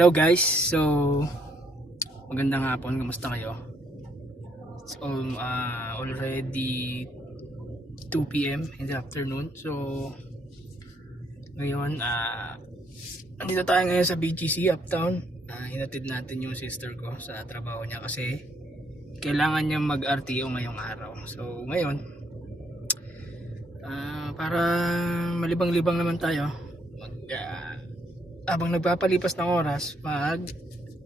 Hello guys, so magandang hapon, kamusta kayo? It's already 2 p.m. in the afternoon. So ngayon, nandito tayo ngayon sa BGC Uptown. Hinatid natin yung sister ko sa trabaho niya kasi kailangan niya mag-RTO ngayong araw. So ngayon, para malibang-libang naman tayo, habang nagpapalipas ng oras,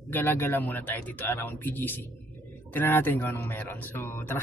gala-gala muna tayo dito around PGC. Tingnan natin kung anong meron. So tara.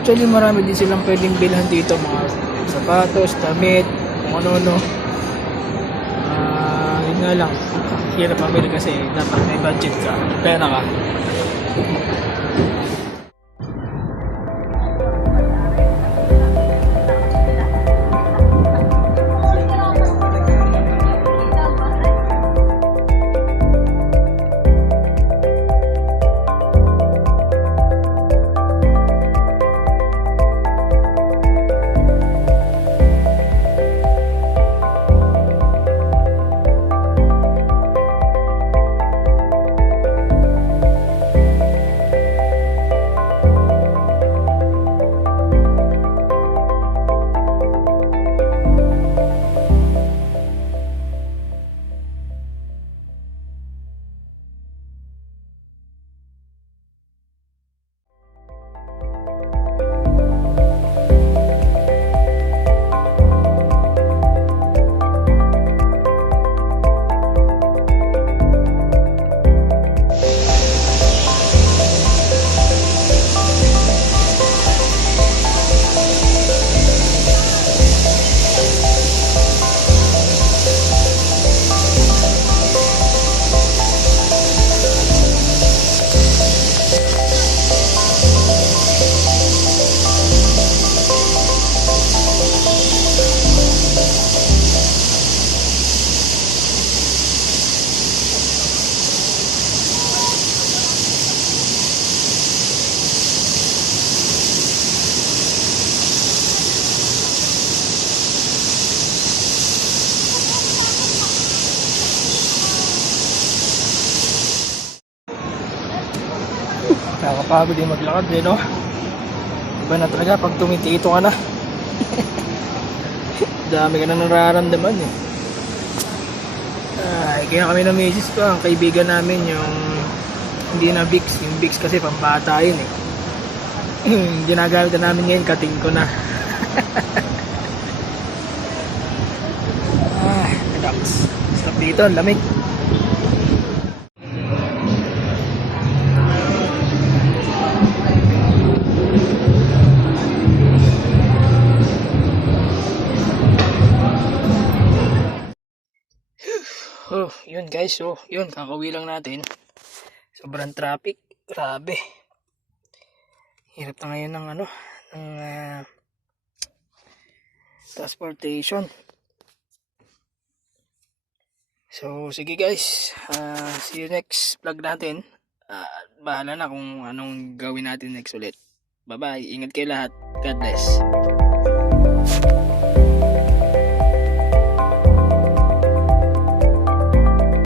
Actually marami din silang pwedeng bilhan dito, mga sapatos, damit, kung ano-ano. Yun nga lang, hirap mamili kasi dapat may budget ka, pera ka. Nakakapagod din maglakad eh, no? Iba na talaga pag tumitito ka na. Dami ka na nararamdaman eh. Kaya kami na misis ko, ang kaibigan namin yung hindi na Vicks. Yung Vicks kasi pambata yun eh. Ginagamit na namin ngayon, kating ko na. Relax. Stop dito, ang lamig. Yun guys, yun, kakauwi lang natin. Sobrang traffic, grabe. Hirap na ngayon ng transportation. So sige guys, see you next vlog natin. Bahala na kung anong gawin natin next ulit. Bye-bye. Ingat kayo lahat. God bless.